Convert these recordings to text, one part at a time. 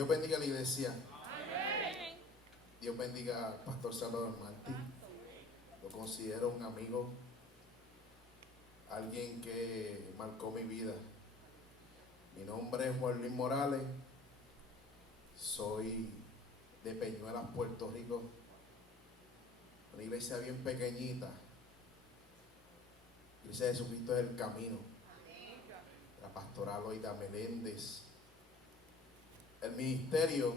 Dios bendiga a la iglesia. Amén. Dios bendiga al pastor Salvador Martí. Lo considero un amigo, alguien que marcó mi vida. Mi nombre es Juan Luis Morales. Soy de Peñuelas, Puerto Rico. Una iglesia bien pequeñita. La iglesia de Jesucristo es el camino. La pastora Loida Meléndez. El ministerio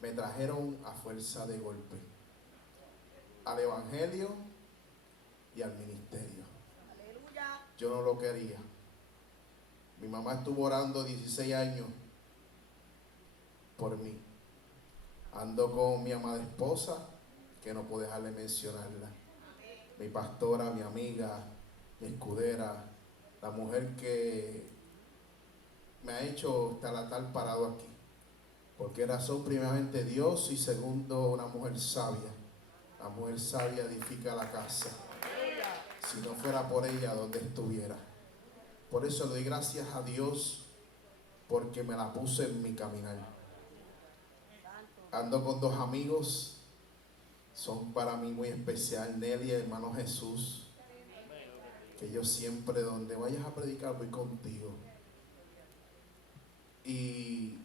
me trajeron a fuerza de golpe al evangelio y al ministerio. Aleluya. Yo no lo quería. Mi mamá estuvo orando 16 años por mí. Ando con mi amada esposa, que no puedo dejar de mencionarla. Mi pastora, mi amiga, mi escudera, la mujer que me ha hecho estar parado aquí. ¿Por qué razón? Primeramente Dios y segundo una mujer sabia. La mujer sabia edifica la casa. Si no fuera por ella, ¿dónde estuviera? Por eso le doy gracias a Dios porque me la puse en mi caminar. Ando con dos amigos, son para mí muy especial, Nelly y hermano Jesús, que yo siempre donde vayas a predicar voy contigo. Y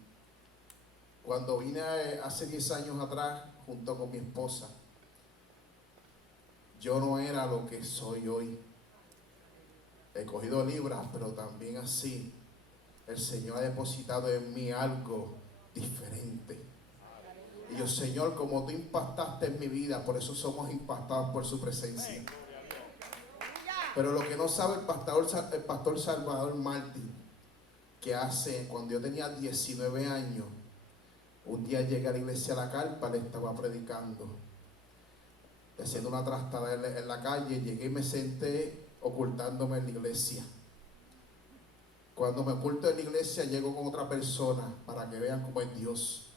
cuando vine hace 10 años atrás, junto con mi esposa, yo no era lo que soy hoy. He cogido libras, pero también así el Señor ha depositado en mí algo diferente. Y yo, Señor, como tú impactaste en mi vida, por eso somos impactados por su presencia. Pero lo que no sabe el pastor Salvador Martí, que hace, cuando yo tenía 19 años, un día llegué a la iglesia a La Carpa, le estaba predicando, haciendo una trastada en la calle, llegué y me senté ocultándome en la iglesia. Cuando me oculto en la iglesia, llego con otra persona para que vean cómo es Dios.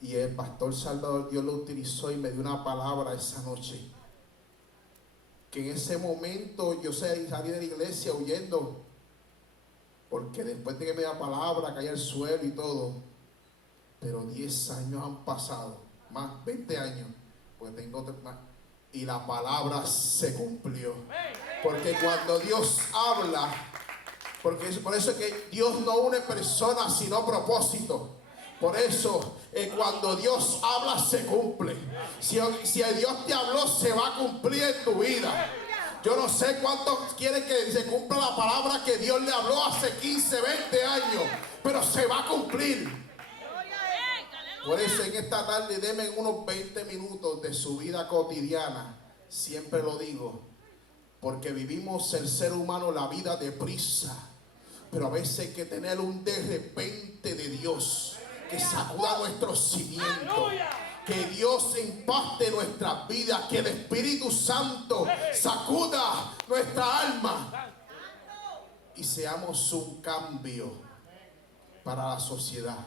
Y el pastor Salvador, Dios lo utilizó y me dio una palabra esa noche. Que en ese momento yo salí de la iglesia huyendo, porque después de que me da palabra caí al suelo y todo. Pero 10 años han pasado, más 20 años, pues tengo más, y la palabra se cumplió. Porque cuando Dios habla, por eso es que Dios no une personas sino propósito. Por eso cuando Dios habla se cumple. Si Dios te habló, se va a cumplir en tu vida. Yo no sé cuántos quieren que se cumpla la palabra que Dios le habló hace 15, 20 años, pero se va a cumplir. Por eso en esta tarde denme unos 20 minutos de su vida cotidiana. Siempre lo digo, porque vivimos el ser humano la vida deprisa, pero a veces hay que tener un de repente de Dios que sacuda nuestros cimientos, que Dios impacte nuestras vidas, que el Espíritu Santo sacuda nuestra alma y seamos un cambio para la sociedad.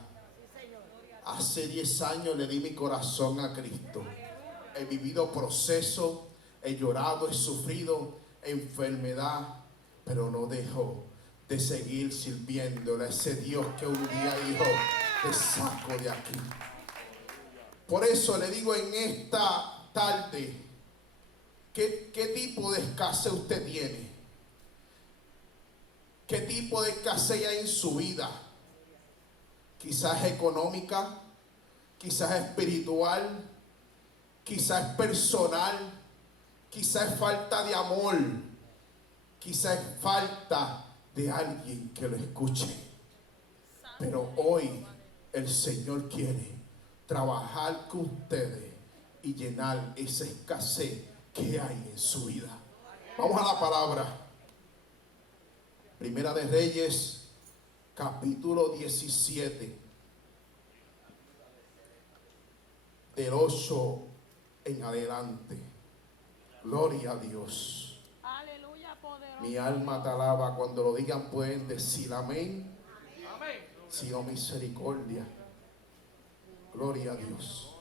Hace 10 años le di mi corazón a Cristo. He vivido procesos, he llorado, he sufrido enfermedad, pero no dejo de seguir sirviéndole a ese Dios que un día dijo: te saco de aquí. Por eso le digo en esta tarde, ¿qué tipo de escasez usted tiene? ¿Qué tipo de escasez hay en su vida? Quizás económica, quizás espiritual, quizás personal, quizás falta de amor, quizás falta de alguien que lo escuche. Pero hoy el Señor quiere trabajar con ustedes y llenar esa escasez que hay en su vida. Vamos a la palabra. Primera de Reyes, capítulo 17, del 8 en adelante. Gloria a Dios. Aleluya, poderoso. Mi alma te alaba. Cuando lo digan pueden decir amén. Amén. Sino misericordia. Gloria a Dios.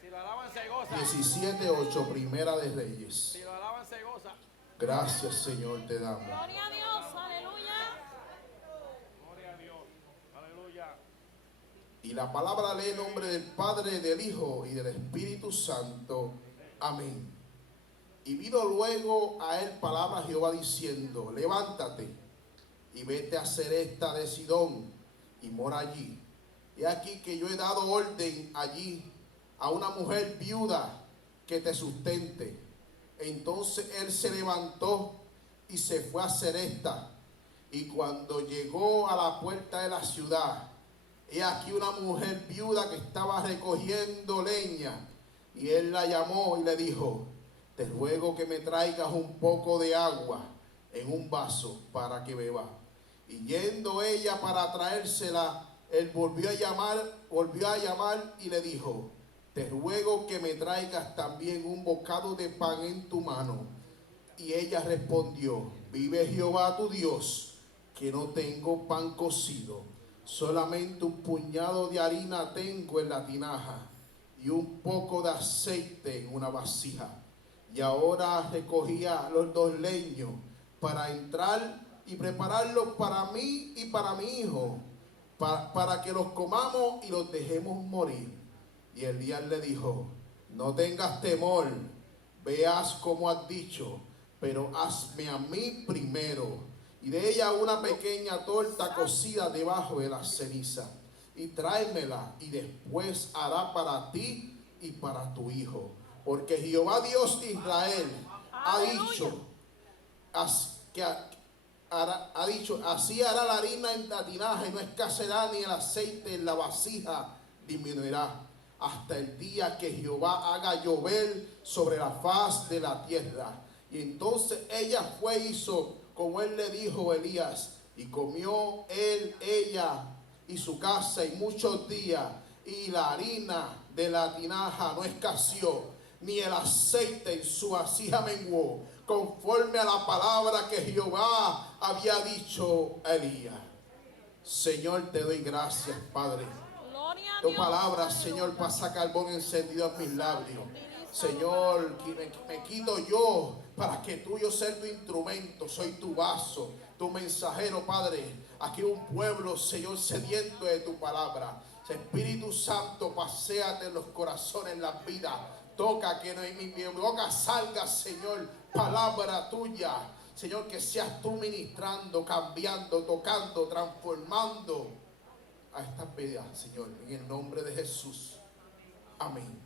Si lo alaban se goza. 17:8, Primera de Reyes. Si lo alaban, se goza. Gracias, Señor, te damos. Gloria a Dios, aleluya. Gloria a Dios. Aleluya. Y la palabra lee en nombre del Padre, del Hijo y del Espíritu Santo. Amén. Y vino luego a él palabra de Jehová diciendo: levántate y vete a Serepta de Sidón y mora allí. He aquí que yo he dado orden allí a una mujer viuda que te sustente. Entonces él se levantó y se fue a Serepta. Y cuando llegó a la puerta de la ciudad, he aquí una mujer viuda que estaba recogiendo leña. Y él la llamó y le dijo: te ruego que me traigas un poco de agua en un vaso para que beba. Y yendo ella para traérsela, él volvió a llamar y le dijo: te ruego que me traigas también un bocado de pan en tu mano. Y ella respondió: vive Jehová tu Dios, que no tengo pan cocido, solamente un puñado de harina tengo en la tinaja y un poco de aceite en una vasija. Y ahora recogía los 2 leños para entrar y prepararlos para mí y para mi hijo, para que los comamos y los dejemos morir. Y Elías le dijo: no tengas temor, veas como has dicho, pero hazme a mí primero, y de ella una pequeña torta cocida debajo de la ceniza, y tráemela, y después hará para ti y para tu hijo. Porque Jehová Dios de Israel ha dicho, así hará la harina en la tinaja, y no escaseará ni el aceite en la vasija disminuirá, hasta el día que Jehová haga llover sobre la faz de la tierra. Y entonces ella fue e hizo como él le dijo a Elías, y comió él, ella y su casa y muchos días, y la harina de la tinaja no escaseó, ni el aceite en su vasija menguó, conforme a la palabra que Jehová había dicho a Elías. Señor, te doy gracias, Padre. Gloria a Tu Dios, palabra, aleluya. Señor, pasa carbón encendido en mis labios. Señor, me quito yo para que tuyo sea tu instrumento. Soy tu vaso, tu mensajero, Padre. Aquí un pueblo, Señor, sediento de tu palabra. Espíritu Santo, paséate en los corazones, en las vidas. Toca que no en mi boca salga, Señor, palabra tuya. Señor, que seas tú ministrando, cambiando, tocando, transformando a estas vidas, Señor, en el nombre de Jesús. Amén.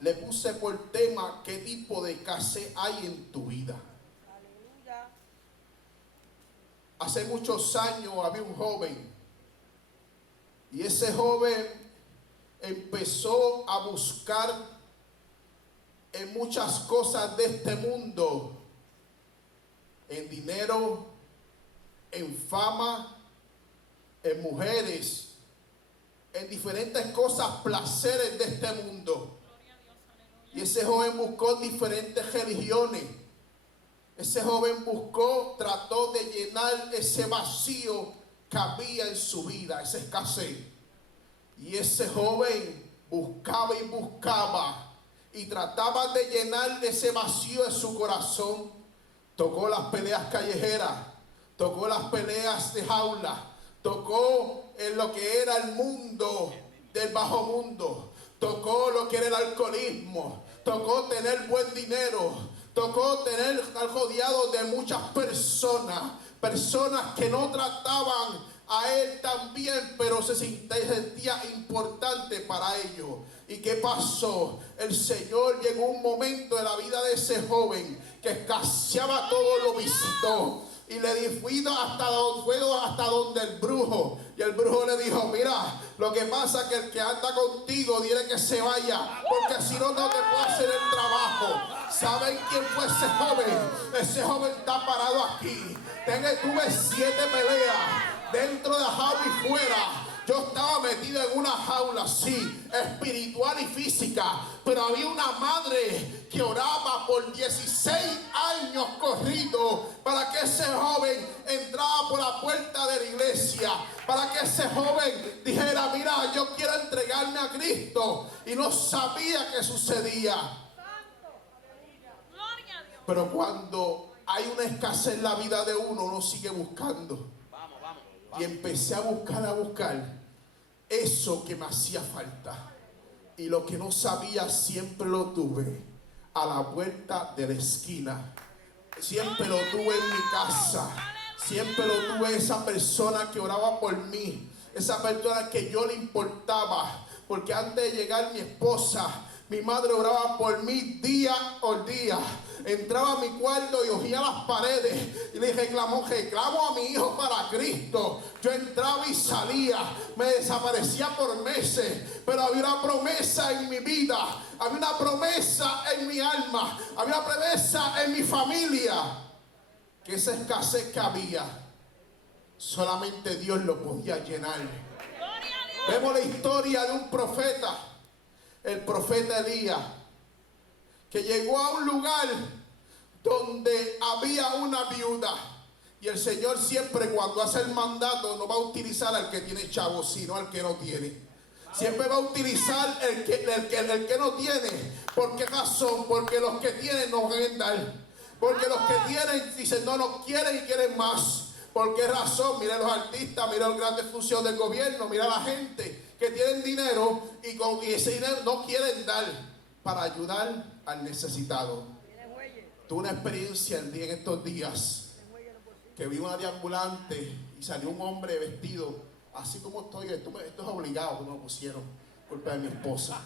Le puse por tema: ¿qué tipo de escasez hay en tu vida? Aleluya. Hace muchos años había un joven, y ese joven empezó a buscar en muchas cosas de este mundo, en dinero, en fama, en mujeres, en diferentes cosas, placeres de este mundo. Y ese joven buscó diferentes religiones. Ese joven trató de llenar ese vacío que había en su vida, esa escasez. Y ese joven buscaba y buscaba y trataba de llenar ese vacío en su corazón. Tocó las peleas callejeras, tocó las peleas de jaula, tocó en lo que era el mundo del bajo mundo, tocó lo que era el alcoholismo, tocó tener buen dinero, tocó estar rodeado de muchas personas que no trataban a él también, pero se sentía importante para ellos. ¿Y qué pasó? El Señor llegó un momento en la vida de ese joven que escaseaba, todo lo visitó. Y le fue hasta donde el brujo. Y el brujo le dijo: mira, lo que pasa es que el que anda contigo tiene que se vaya, porque si no, no te puedo hacer el trabajo. ¿Saben quién fue ese joven? Ese joven está parado aquí. Tuve 7 peleas dentro de jaula y fuera. Yo estaba metido en una jaula, sí, espiritual y física, pero había una madre que oraba por 16 años corridos para que ese joven entrara por la puerta de la iglesia, para que ese joven dijera, mira, yo quiero entregarme a Cristo, y no sabía qué sucedía. Gloria a Dios. Pero cuando hay una escasez en la vida de uno, uno sigue buscando. Y empecé a buscar eso que me hacía falta. Y lo que no sabía siempre lo tuve a la vuelta de la esquina. Siempre lo tuve en mi casa. Siempre lo tuve esa persona que oraba por mí. Esa persona que yo le importaba. Porque antes de llegar mi esposa, mi madre oraba por mí día por día. Entraba a mi cuarto y ojía las paredes y le reclamo a mi hijo para Cristo. Yo entraba y salía, me desaparecía por meses, pero había una promesa en mi vida, había una promesa en mi alma, había una promesa en mi familia, que esa escasez que había, solamente Dios lo podía llenar. Vemos la historia de un profeta, el profeta Elías, que llegó a un lugar donde había una viuda. Y el Señor siempre, cuando hace el mandato, no va a utilizar al que tiene chavos, sino al que no tiene. Siempre va a utilizar el que no tiene. ¿Por qué razón? Porque los que tienen no quieren dar. Porque los que tienen dicen no quieren y quieren más. ¿Por qué razón? Mira los artistas, mira las grandes funciones del gobierno, mira la gente que tienen dinero y con ese dinero no quieren dar para ayudar al necesitado. Tuve una experiencia en estos días que vi una deambulante y salió un hombre vestido así como estoy. Esto es obligado, como me pusieron, culpa de mi esposa.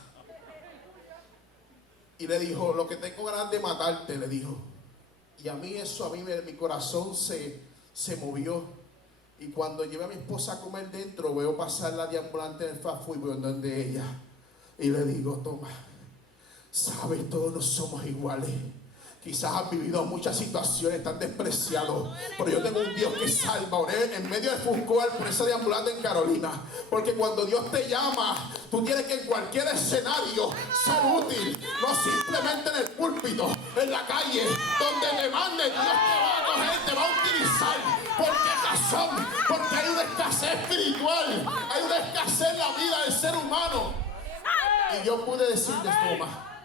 Y le dijo, lo que tengo ganas de matarte, le dijo. Y a mí mi corazón se movió. Y cuando llevé a mi esposa a comer dentro, veo pasar la deambulante del fast food y voy donde ella. Y le digo, toma, sabes, todos no somos iguales. Quizás has vivido muchas situaciones tan despreciados, pero yo tengo un Dios que salva. Oré en medio del Fuscoal por esa deambulante en Carolina, porque cuando Dios te llama, tú tienes que en cualquier escenario ser útil, no simplemente en el púlpito, en la calle, donde te mande, Dios te va a coger, te va a utilizar. ¿Por qué razón? Porque hay una escasez espiritual, hay una escasez en la vida del ser humano. Y yo pude decirles, toma,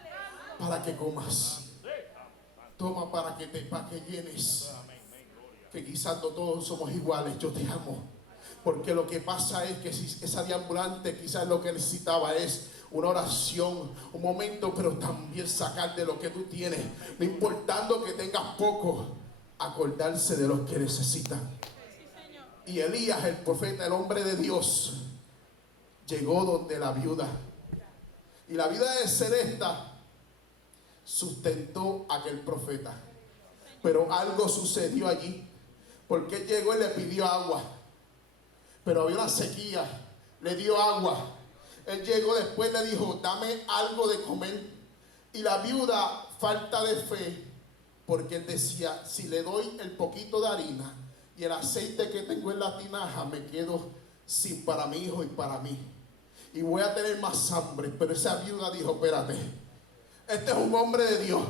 para que comas. Toma para que llenes. Que quizás no todos somos iguales. Yo te amo. Porque lo que pasa es que si esa deambulante quizás lo que necesitaba es una oración, un momento, pero también sacar de lo que tú tienes. No importando que tengas poco, acordarse de los que necesitan. Y Elías, el profeta, el hombre de Dios, llegó donde la viuda. Y la viuda de Serepta sustentó a aquel profeta. Pero algo sucedió allí, porque él llegó y le pidió agua, pero había una sequía, le dio agua. Él llegó después, le dijo, dame algo de comer. Y la viuda, falta de fe, porque él decía, si le doy el poquito de harina y el aceite que tengo en la tinaja, me quedo sin para mi hijo y para mí, y voy a tener más hambre. Pero esa viuda dijo, espérate, este es un hombre de Dios.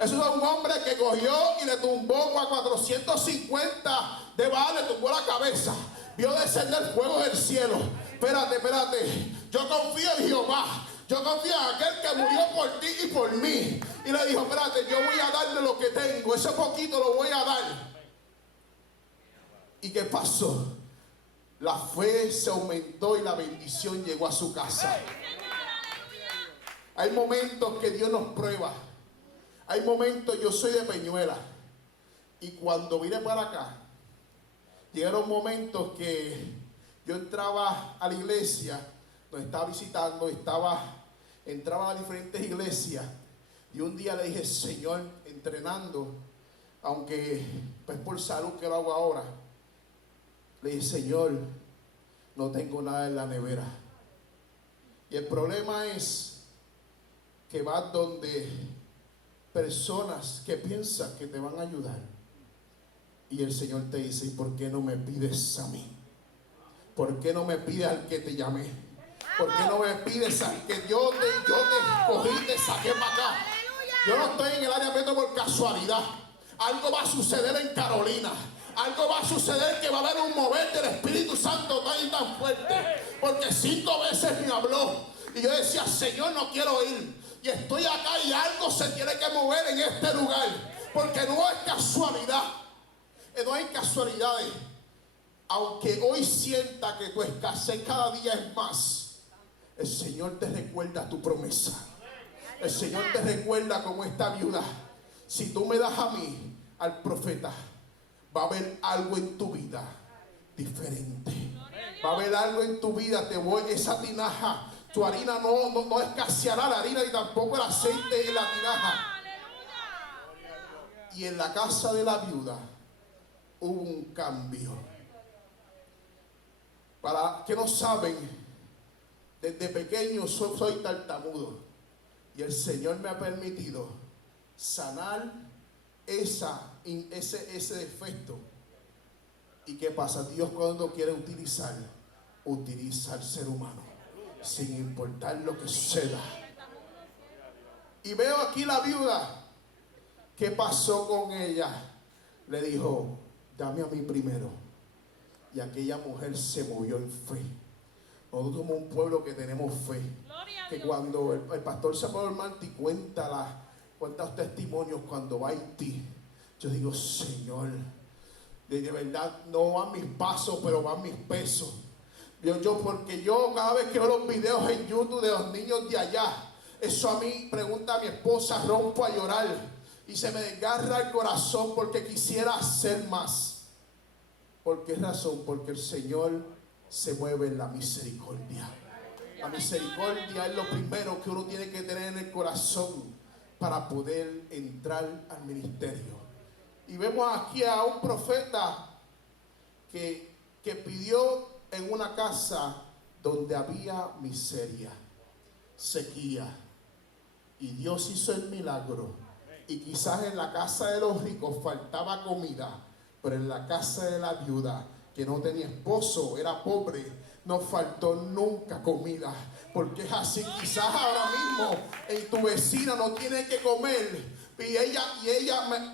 Eso es un hombre que cogió y le tumbó a 450 de Baal, le tumbó la cabeza. Vio descender fuego del cielo. Espérate. Yo confío en Jehová. Yo confío en aquel que murió por ti y por mí. Y le dijo, espérate, yo voy a darle lo que tengo. Ese poquito lo voy a dar. ¿Y qué pasó? La fe se aumentó y la bendición llegó a su casa. Hay momentos que Dios nos prueba. Hay momentos, yo soy de Peñuela, y cuando vine para acá, llegaron momentos que yo entraba a la iglesia, nos estaba visitando, entraba a diferentes iglesias, y un día le dije, Señor, entrenando, aunque pues por salud que lo hago ahora, le dije, Señor, no tengo nada en la nevera. Y el problema es que vas donde personas que piensan que te van a ayudar, y el Señor te dice, ¿y por qué no me pides a mí? ¿por qué no me pides al que te llamé? ¿Por qué no me pides al que yo te escogí, te saqué para acá? Yo no estoy en el área metro por casualidad. Algo va a suceder en Carolina. Algo va a suceder, que va a haber un mover del Espíritu Santo tan fuerte. Porque 5 veces me habló. Y yo decía, Señor, no quiero ir. Y estoy acá y algo se tiene que mover en este lugar. Porque no es casualidad. No hay casualidades. Aunque hoy sienta que tu escasez cada día es más, el Señor te recuerda tu promesa. El Señor te recuerda como esta viuda. Si tú me das a mí, al profeta, va a haber algo en tu vida diferente. Va a haber algo en tu vida. Te voy, esa tinaja, tu harina no escaseará la harina, ni tampoco el aceite en la tinaja. Y en la casa de la viuda hubo un cambio. Para que no saben, desde pequeño soy tartamudo. Y el Señor me ha permitido sanar ese defecto. ¿Y qué pasa? Dios, cuando quiere utiliza al ser humano, sin importar lo que suceda. Y veo aquí la viuda. ¿Qué pasó con ella? Le dijo, dame a mí primero. Y aquella mujer se movió en fe. Nosotros somos un pueblo que tenemos fe. Que cuando el pastor Salvador Martí cuenta los testimonios cuando va a Haití, yo digo, Señor, de verdad no van mis pasos, pero van mis pesos. Porque yo cada vez que veo los videos en YouTube de los niños de allá, eso a mí, pregunta a mi esposa, rompo a llorar y se me desgarra el corazón porque quisiera hacer más. ¿Por qué razón? Porque el Señor se mueve en la misericordia. La misericordia es lo primero que uno tiene que tener en el corazón para poder entrar al ministerio. Y vemos aquí a un profeta que pidió en una casa donde había miseria, sequía. Y Dios hizo el milagro. Y quizás en la casa de los ricos faltaba comida, pero en la casa de la viuda, que no tenía esposo, era pobre, no faltó nunca comida. Porque es así. Quizás ahora mismo en tu vecina no tiene que comer, y ella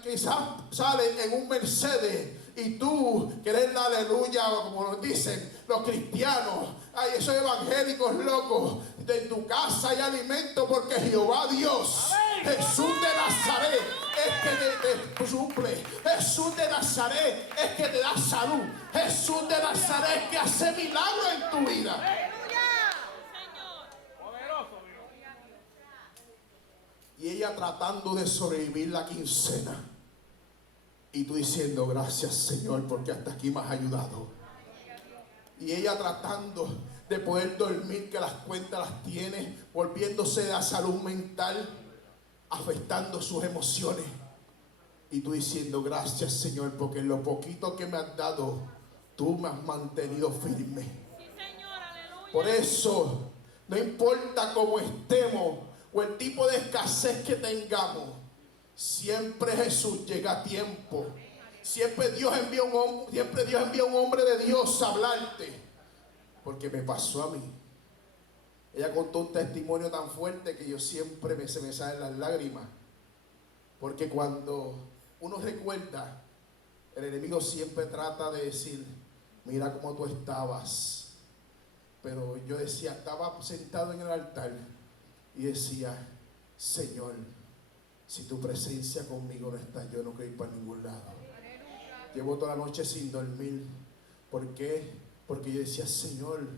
quizás sale en un Mercedes, y tú quieres la aleluya, como nos dicen los cristianos, ay, esos evangélicos locos, de tu casa hay alimento, porque Jehová Dios, Jesús de Nazaret, es que te suple. Jesús de Nazaret es que te da salud. Jesús de Nazaret es que hace milagros en tu vida. Y ella tratando de sobrevivir la quincena. Y tú diciendo, gracias Señor, porque hasta aquí me has ayudado. Y ella tratando de poder dormir, que las cuentas las tiene, volviéndose de la salud mental, afectando sus emociones. Y tú diciendo, gracias Señor, porque en lo poquito que me has dado, tú me has mantenido firme. Sí, Señor, aleluya. Por eso, no importa cómo estemos o el tipo de escasez que tengamos, siempre Jesús llega a tiempo. Siempre Dios envía un hombre de Dios a hablarte. Porque me pasó a mí. Ella contó un testimonio tan fuerte que yo siempre se me salen las lágrimas. Porque cuando uno recuerda, el enemigo siempre trata de decir, mira cómo tú estabas. Pero yo decía, estaba sentado en el altar y decía, Señor, si tu presencia conmigo no está, yo no quiero ir para ningún lado. Llevo toda la noche sin dormir. ¿Por qué? Porque yo decía, Señor,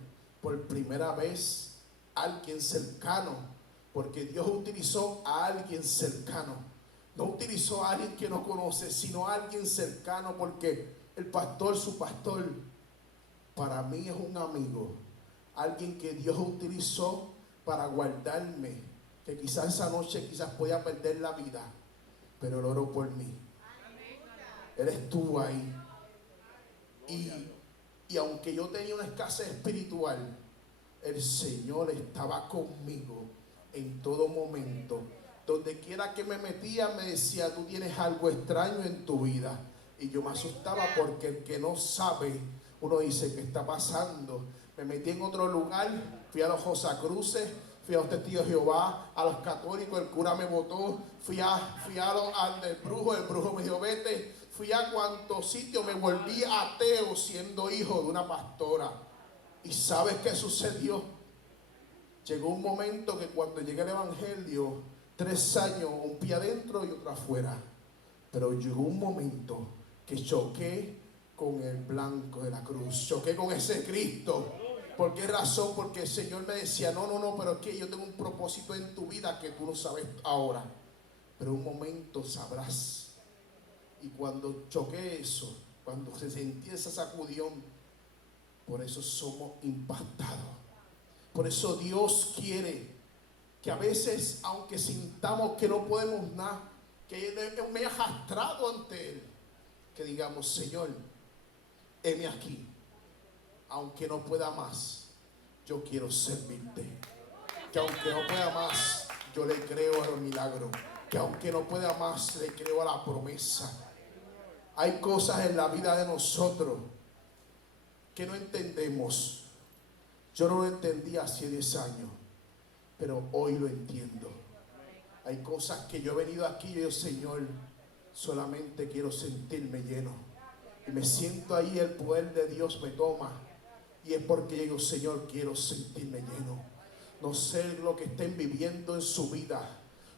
por primera vez, alguien cercano, porque Dios utilizó a alguien cercano. No utilizó a alguien que no conoce, sino a alguien cercano, porque el pastor, su pastor, para mí es un amigo. Alguien que Dios utilizó para guardarme, que quizás esa noche podía perder la vida, pero él oró por mí. Él estuvo ahí. Y aunque yo tenía una escasez espiritual, el Señor estaba conmigo en todo momento. Donde quiera que me metía, me decía, tú tienes algo extraño en tu vida. Y yo me asustaba porque el que no sabe Uno dice, ¿qué está pasando? Me metí en otro lugar, fui a los Josacruces, fui a los Testigos de Jehová, a los católicos, el cura me votó, fui al del brujo, el brujo me dijo, vete, fui a cuantos sitios, me volví ateo siendo hijo de una pastora. ¿Y sabes qué sucedió? Llegó un momento que cuando llegué al evangelio, 3 años, un pie adentro y otro afuera. Pero llegó un momento que choqué con el blanco de la cruz, choqué con ese Cristo. ¿Por qué razón? Porque el Señor me decía, no, pero es que yo tengo un propósito en tu vida que tú no sabes ahora, pero un momento sabrás. Y cuando choqué eso, cuando se sentía esa sacudión, por eso somos impactados. Por eso Dios quiere que a veces, aunque sintamos que no podemos nada, que me he arrastrado ante Él, que digamos, Señor, heme aquí. Aunque no pueda más, yo quiero servirte. Que aunque no pueda más, yo le creo al milagro. Que aunque no pueda más, le creo a la promesa. Hay cosas en la vida de nosotros que no entendemos. Yo no lo entendía hace 10 años, pero hoy lo entiendo. Hay cosas que yo he venido aquí y yo digo, Señor, solamente quiero sentirme lleno. Y me siento ahí, el poder de Dios me toma. Y es porque yo digo, Señor, quiero sentirme lleno. No sé lo que estén viviendo en su vida.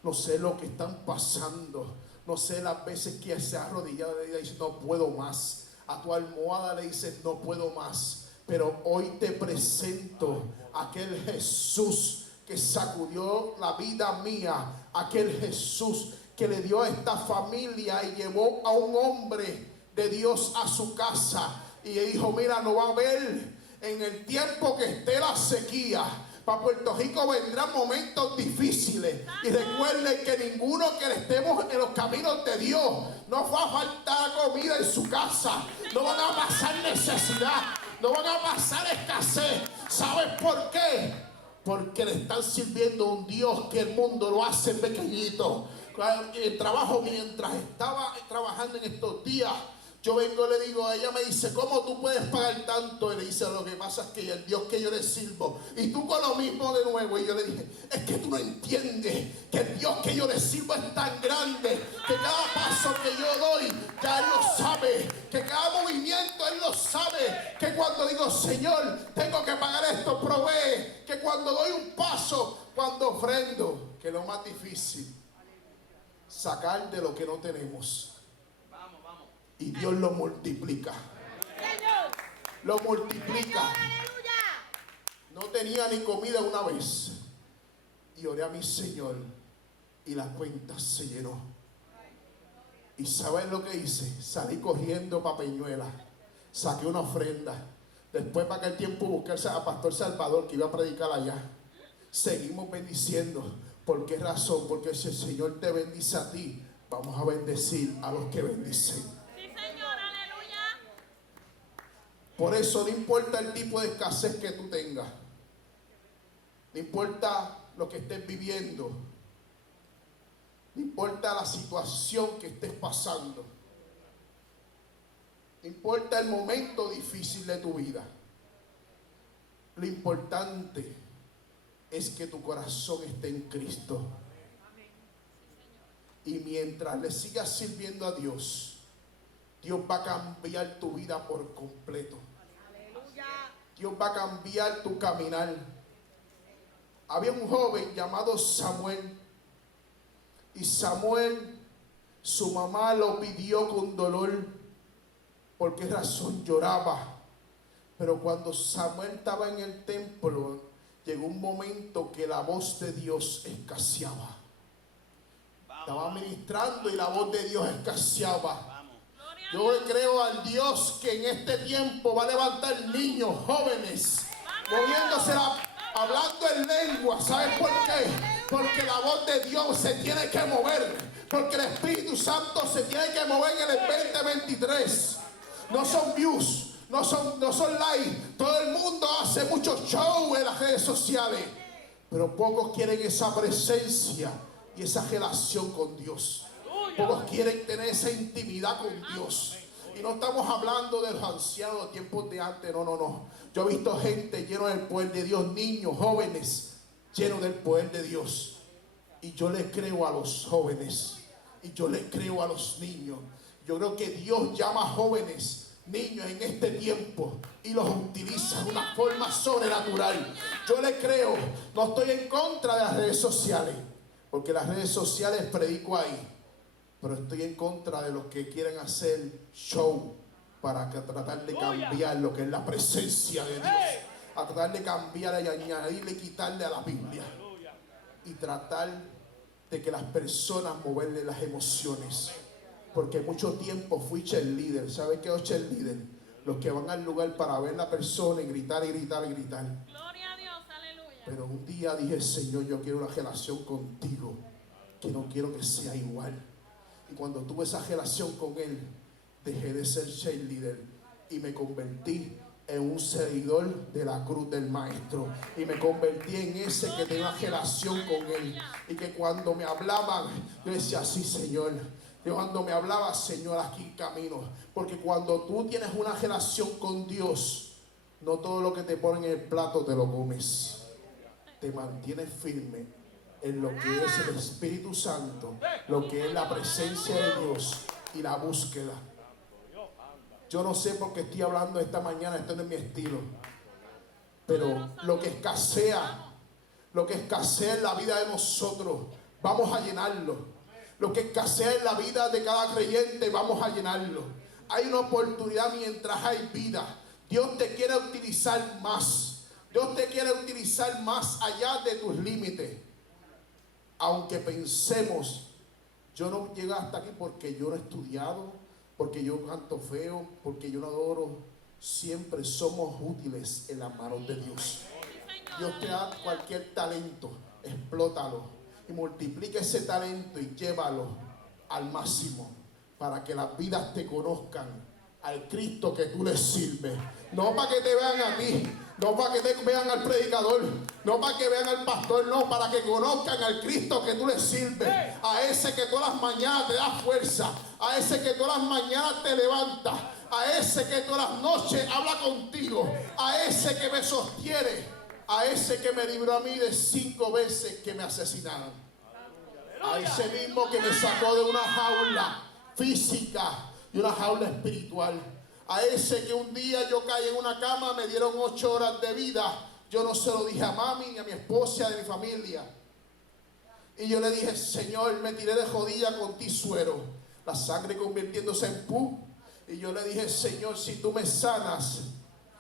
No sé lo que están pasando. No sé las veces que se ha arrodillado y dice, no puedo más. A tu almohada le dices, no puedo más. Pero hoy te presento aquel Jesús que sacudió la vida mía. Aquel Jesús que le dio a esta familia y llevó a un hombre de Dios a su casa. Y dijo, mira, no va a haber en el tiempo que esté la sequía. Para Puerto Rico vendrán momentos difíciles. Y recuerden que ninguno que estemos en los caminos de Dios, no va a faltar comida en su casa. No van a pasar necesidad. No van a pasar escasez. ¿Sabes por qué? Porque le están sirviendo a un Dios que el mundo lo hace pequeñito. El trabajo, mientras estaba trabajando en estos días, yo vengo y le digo, ella me dice, ¿cómo tú puedes pagar tanto? Y le dice, lo que pasa es que el Dios que yo le sirvo, y tú con lo mismo de nuevo. Y yo le dije, es que tú no entiendes que el Dios que yo le sirvo es tan grande, que cada paso que yo doy, ya Él lo sabe, que cada movimiento Él lo sabe, que cuando digo, Señor, tengo que pagar esto, provee, que cuando doy un paso, cuando ofrendo, que es lo más difícil, sacar de lo que no tenemos. Y Dios lo multiplica. Lo multiplica. No tenía ni comida una vez. Y oré a mi Señor. Y la cuenta se llenó. ¿Y saben lo que hice? Salí corriendo para Peñuela. Saqué una ofrenda. Después para aquel tiempo busqué a Pastor Salvador que iba a predicar allá. Seguimos bendiciendo. ¿Por qué razón? Porque si el Señor te bendice a ti, vamos a bendecir a los que bendicen. Por eso no importa el tipo de escasez que tú tengas. No importa lo que estés viviendo. No importa la situación que estés pasando. No importa el momento difícil de tu vida. Lo importante es que tu corazón esté en Cristo. Y mientras le sigas sirviendo a Dios, Dios va a cambiar tu vida por completo. Dios va a cambiar tu caminar. Había un joven llamado Samuel. Y Samuel, su mamá lo pidió con dolor. ¿Por qué razón? Lloraba. Pero cuando Samuel estaba en el templo, llegó un momento que la voz de Dios escaseaba. Estaba ministrando y la voz de Dios escaseaba. Yo le creo al Dios que en este tiempo va a levantar niños, jóvenes, moviéndose, hablando en lengua. ¿Sabes por qué? Porque la voz de Dios se tiene que mover. Porque el Espíritu Santo se tiene que mover en el 2023. No son views, no son likes. Todo el mundo hace mucho show en las redes sociales. Pero pocos quieren esa presencia y esa relación con Dios. Pocos quieren tener esa intimidad con Dios. Y no estamos hablando de los ancianos de tiempos de antes, no, no, no. Yo he visto gente llena del poder de Dios, niños, jóvenes, llenos del poder de Dios. Y yo le creo a los jóvenes, y yo le creo a los niños. Yo creo que Dios llama a jóvenes, niños en este tiempo y los utiliza de una forma sobrenatural. Yo le creo, no estoy en contra de las redes sociales, porque las redes sociales predico ahí, pero estoy en contra de los que quieren hacer show para tratar de cambiar lo que es la presencia de Dios, a tratar de cambiar y añadirle y quitarle a la Biblia, y tratar de que las personas moverle las emociones. Porque mucho tiempo fui cheerleader. ¿Sabe qué es cheerleader? Los que van al lugar para ver a la persona y gritar y gritar y gritar. Gloria a Dios, aleluya. Pero un día dije, Señor, yo quiero una relación contigo, que no quiero que sea igual. Y cuando tuve esa relación con Él, dejé de ser cheerleader y me convertí en un seguidor de la cruz del Maestro. Y me convertí en ese que tenía una relación con Él. Y que cuando me hablaban, yo decía, sí, Señor. Y cuando me hablaba, Señor, aquí camino. Porque cuando tú tienes una relación con Dios, no todo lo que te ponen en el plato te lo comes. Te mantienes firme en lo que es el Espíritu Santo, lo que es la presencia de Dios y la búsqueda. Yo no sé por qué estoy hablando esta mañana, esto no es mi estilo. Pero lo que escasea en la vida de nosotros, vamos a llenarlo. Lo que escasea en la vida de cada creyente, vamos a llenarlo. Hay una oportunidad mientras hay vida. Dios te quiere utilizar más. Dios te quiere utilizar más allá de tus límites. Aunque pensemos, yo no llego hasta aquí porque yo no he estudiado, porque yo canto feo, porque yo no adoro. Siempre somos útiles en las manos de Dios. Dios te da cualquier talento, explótalo. Y multiplica ese talento y llévalo al máximo para que las vidas te conozcan al Cristo que tú les sirves. No para que te vean a ti, no para que te vean al predicador, no para que vean al pastor, no, para que conozcan al Cristo que tú les sirves. A ese que todas las mañanas te da fuerza, a ese que todas las mañanas te levanta, a ese que todas las noches habla contigo, a ese que me sostiene, a ese que me libró a mí de 5 veces que me asesinaron, a ese mismo que me sacó de una jaula física y una jaula espiritual, a ese que un día yo caí en una cama, me dieron 8 horas de vida, yo no se lo dije a mami ni a mi esposa, de mi familia, y yo le dije, Señor, me tiré de rodilla con ti suero, la sangre convirtiéndose en pu, y yo le dije, Señor, si tú me sanas,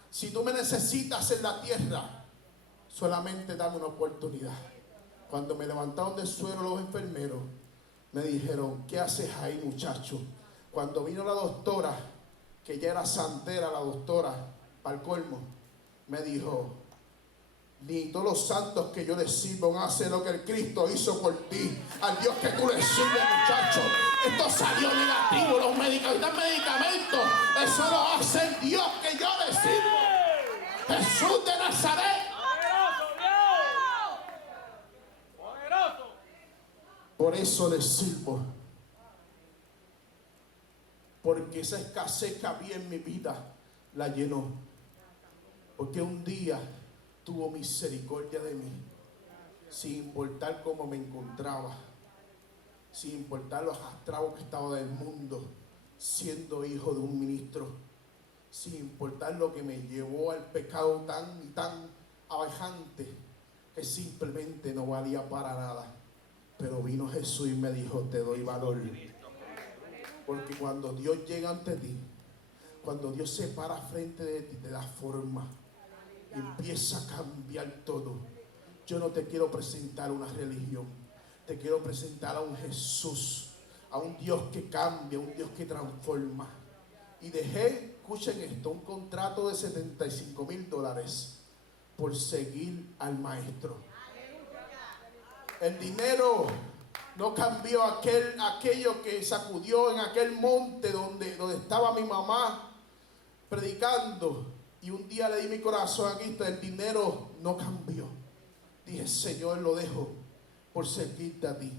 si tú me necesitas en la tierra, solamente dame una oportunidad. Cuando me levantaron del suelo los enfermeros, me dijeron, ¿qué haces ahí, muchacho? Cuando vino la doctora, que ya era santera la doctora, para el colmo, me dijo, ni todos los santos que yo les sirvo van a hacer lo que el Cristo hizo por ti. Al Dios que tú les sirves, muchacho. Esto salió negativo, los medicamentos. Eso lo hace el Dios que yo les sirvo. Jesús de Nazaret. Por eso les sirvo. Porque esa escasez que había en mi vida la llenó. Porque un día tuvo misericordia de mí, sin importar cómo me encontraba, sin importar los astragos que estaba del mundo, siendo hijo de un ministro, sin importar lo que me llevó al pecado tan abajante que simplemente no valía para nada. Pero vino Jesús y me dijo, te doy valor. Porque cuando Dios llega ante ti, cuando Dios se para frente de ti, te da forma. Empieza a cambiar todo. Yo no te quiero presentar una religión. Te quiero presentar a un Jesús, a un Dios que cambia, un Dios que transforma. Y dejé, escuchen esto, un contrato de $75,000 por seguir al Maestro. El dinero no cambió aquello que sacudió en aquel monte donde estaba mi mamá predicando. Y un día le di mi corazón a Cristo. El dinero no cambió. Dije, Señor, lo dejo por servirte a ti.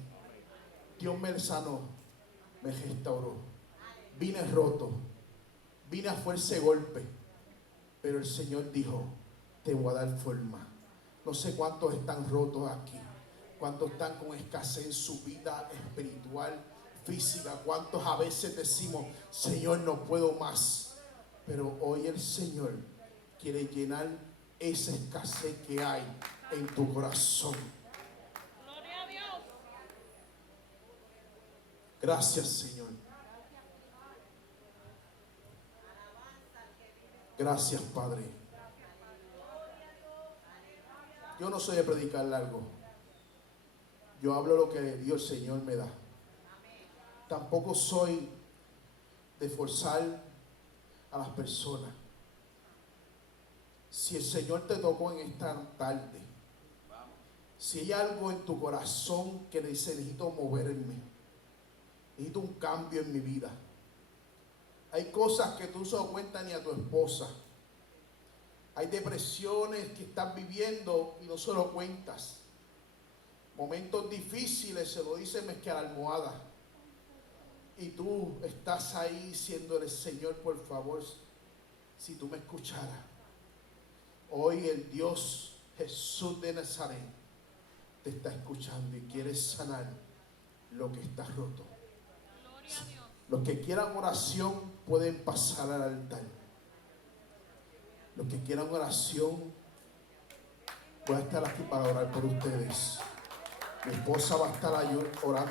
Dios me sanó, me restauró. Vine roto, vine a fuerza de golpe, pero el Señor dijo, te voy a dar forma. No sé cuántos están rotos aquí, cuántos están con escasez en su vida espiritual, física, cuántos a veces decimos, Señor, no puedo más. Pero hoy el Señor quiere llenar esa escasez que hay en tu corazón. Gloria a Dios. Gracias, Señor. Gracias, Padre. Yo no soy de predicar largo. Yo hablo lo que Dios, el Señor, me da. Tampoco soy de forzar a las personas. Si el Señor te tocó en esta tarde, si hay algo en tu corazón que dice, necesito moverme, necesito un cambio en mi vida. Hay cosas que tú no se lo cuentas ni a tu esposa. Hay depresiones que estás viviendo y no se lo cuentas. Momentos difíciles se lo dice más que a la almohada. Y tú estás ahí diciéndole, Señor, por favor, si tú me escucharas. Hoy el Dios Jesús de Nazaret te está escuchando y quiere sanar lo que está roto. Gloria a Dios. Los que quieran oración pueden pasar al altar. Los que quieran oración, voy a estar aquí para orar por ustedes. Mi esposa va a estar ahí orando.